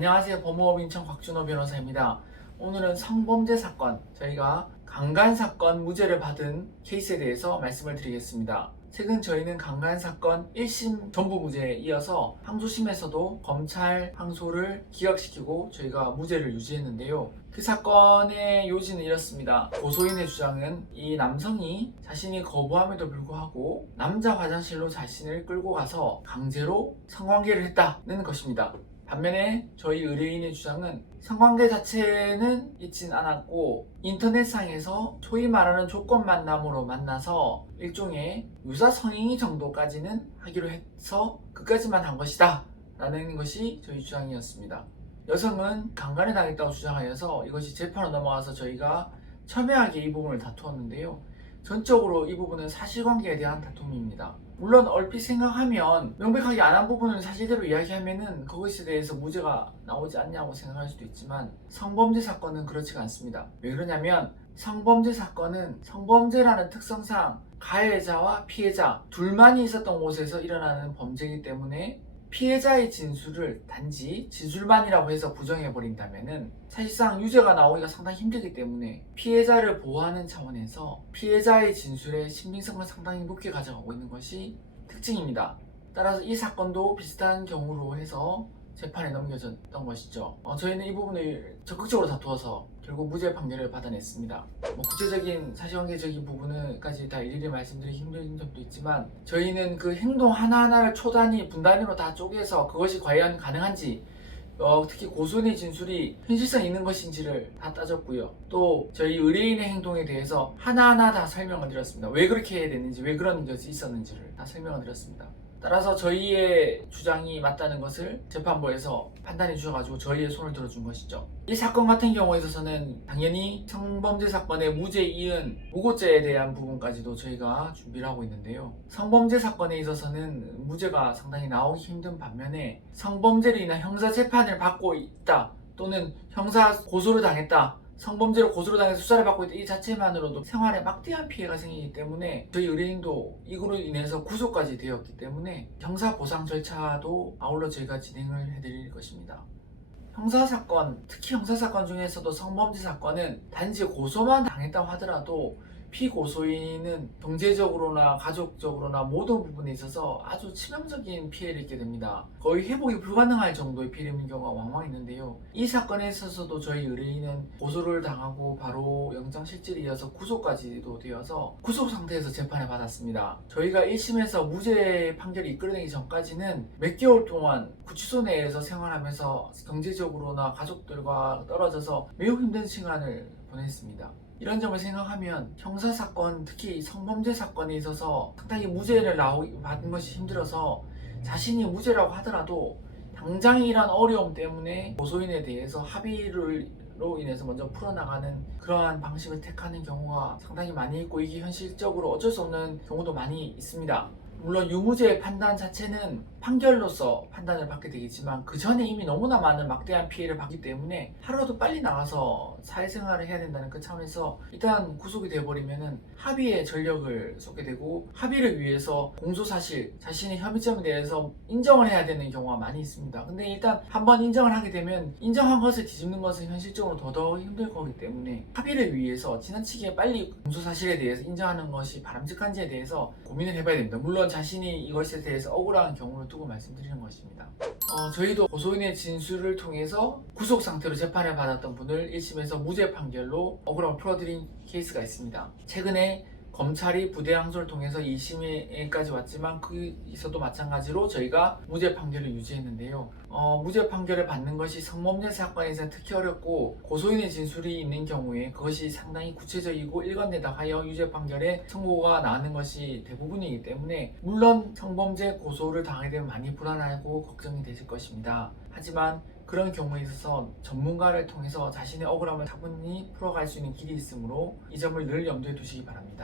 안녕하세요. 법무법 인천 곽준호 변호사입니다. 오늘은 성범죄 사건, 저희가 강간사건 무죄를 받은 케이스에 대해서 말씀을 드리겠습니다. 최근 저희는 강간사건 1심 전부 무죄에 이어서 항소심에서도 검찰 항소를 기각시키고 저희가 무죄를 유지했는데요. 그 사건의 요지는 이렇습니다. 고소인의 주장은 이 남성이 자신이 거부함에도 불구하고 남자 화장실로 자신을 끌고 가서 강제로 성관계를 했다는 것입니다. 반면에 저희 의뢰인의 주장은 성관계 자체는 있진 않았고 인터넷상에서 소위 말하는 조건 만남으로 만나서 일종의 유사 성행위 정도까지는 하기로 해서 그까지만 한 것이다 라는 것이 저희 주장이었습니다. 여성은 강간을 당했다고 주장하여서 이것이 재판으로 넘어가서 저희가 첨예하게 이 부분을 다투었는데요. 전적으로 이 부분은 사실관계에 대한 다툼입니다. 물론 얼핏 생각하면 명백하게 안 한 부분을 사실대로 이야기하면은 그것에 대해서 무죄가 나오지 않냐고 생각할 수도 있지만 성범죄 사건은 그렇지가 않습니다. 왜 그러냐면 성범죄 사건은 성범죄라는 특성상 가해자와 피해자 둘만이 있었던 곳에서 일어나는 범죄이기 때문에 피해자의 진술을 단지 진술만이라고 해서 부정해버린다면은 사실상 유죄가 나오기가 상당히 힘들기 때문에 피해자를 보호하는 차원에서 피해자의 진술의 신빙성을 상당히 높게 가져가고 있는 것이 특징입니다. 따라서 이 사건도 비슷한 경우로 해서 재판에 넘겨졌던 것이죠. 저희는 이 부분을 적극적으로 다투어서 결국 무죄 판결을 받아냈습니다. 구체적인 사실관계적인 부분까지 다 일일이 말씀드리기 힘든 점도 있지만 저희는 그 행동 하나하나를 초단위, 분단위로 다 쪼개서 그것이 과연 가능한지 특히 고소인의 진술이 현실성 있는 것인지를 다 따졌고요. 또 저희 의뢰인의 행동에 대해서 하나하나 다 설명을 드렸습니다. 왜 그렇게 해야 되는지, 왜 그런 것이 있었는지를 다 설명을 드렸습니다. 따라서 저희의 주장이 맞다는 것을 재판부에서 판단해 주셔가지고 저희의 손을 들어준 것이죠. 이 사건 같은 경우에 있어서는 당연히 성범죄 사건의 무죄 이은 무고죄에 대한 부분까지도 저희가 준비를 하고 있는데요. 성범죄 사건에 있어서는 무죄가 상당히 나오기 힘든 반면에 성범죄로 인한 형사 재판을 받고 있다 또는 형사 고소를 당했다, 성범죄로 고소를 당해서 수사를 받고 있다, 이 자체만으로도 생활에 막대한 피해가 생기기 때문에 저희 의뢰인도 이거로 인해서 구속까지 되었기 때문에 형사보상 절차도 아울러 저희가 진행을 해드릴 것입니다. 형사사건, 특히 형사사건 중에서도 성범죄 사건은 단지 고소만 당했다고 하더라도 피고소인은 경제적으로나 가족적으로나 모든 부분에 있어서 아주 치명적인 피해를 입게 됩니다. 거의 회복이 불가능할 정도의 피해를 입는 경우가 왕왕 있는데요. 이 사건에 있어서도 저희 의뢰인은 고소를 당하고 바로 영장실질에 이어서 구속까지도 되어서 구속 상태에서 재판을 받았습니다. 저희가 1심에서 무죄 판결이 이끌어내기 전까지는 몇 개월 동안 구치소 내에서 생활하면서 경제적으로나 가족들과 떨어져서 매우 힘든 시간을 보냈습니다. 이런 점을 생각하면 형사사건, 특히 성범죄 사건에 있어서 상당히 무죄를 받은 것이 힘들어서 자신이 무죄라고 하더라도 당장 이런 어려움 때문에 고소인에 대해서 합의로 인해서 먼저 풀어나가는 그러한 방식을 택하는 경우가 상당히 많이 있고 이게 현실적으로 어쩔 수 없는 경우도 많이 있습니다. 물론 유무죄의 판단 자체는 판결로서 판단을 받게 되겠지만 그 전에 이미 너무나 많은 막대한 피해를 받기 때문에 하루라도 빨리 나가서 사회생활을 해야 된다는 그 차원에서 일단 구속이 되어버리면은 합의에 전력을 쏟게 되고 합의를 위해서 공소사실, 자신의 혐의점에 대해서 인정을 해야 되는 경우가 많이 있습니다. 근데 일단 한번 인정을 하게 되면 인정한 것을 뒤집는 것은 현실적으로 더더욱 힘들 거기 때문에 합의를 위해서 지나치게 빨리 공소사실에 대해서 인정하는 것이 바람직한지에 대해서 고민을 해봐야 됩니다. 물론 자신이 이것에 대해서 억울한 경우를 두고 말씀드리는 것입니다. 저희도 고소인의 진술을 통해서 구속 상태로 재판을 받았던 분을 1심에서 무죄 판결로 억울함을 풀어드린 케이스가 있습니다. 최근에 검찰이 부대 항소를 통해서 2심에까지 왔지만 거기서도 마찬가지로 저희가 무죄 판결을 유지했는데요. 무죄 판결을 받는 것이 성범죄 사건에서 특히 어렵고 고소인의 진술이 있는 경우에 그것이 상당히 구체적이고 일관되다 유죄 판결에 선고가 나는 것이 대부분이기 때문에 물론 성범죄 고소를 당하게 되면 많이 불안하고 걱정이 되실 것입니다. 하지만 그런 경우에 있어서 전문가를 통해서 자신의 억울함을 차분히 풀어갈 수 있는 길이 있으므로 이 점을 늘 염두에 두시기 바랍니다.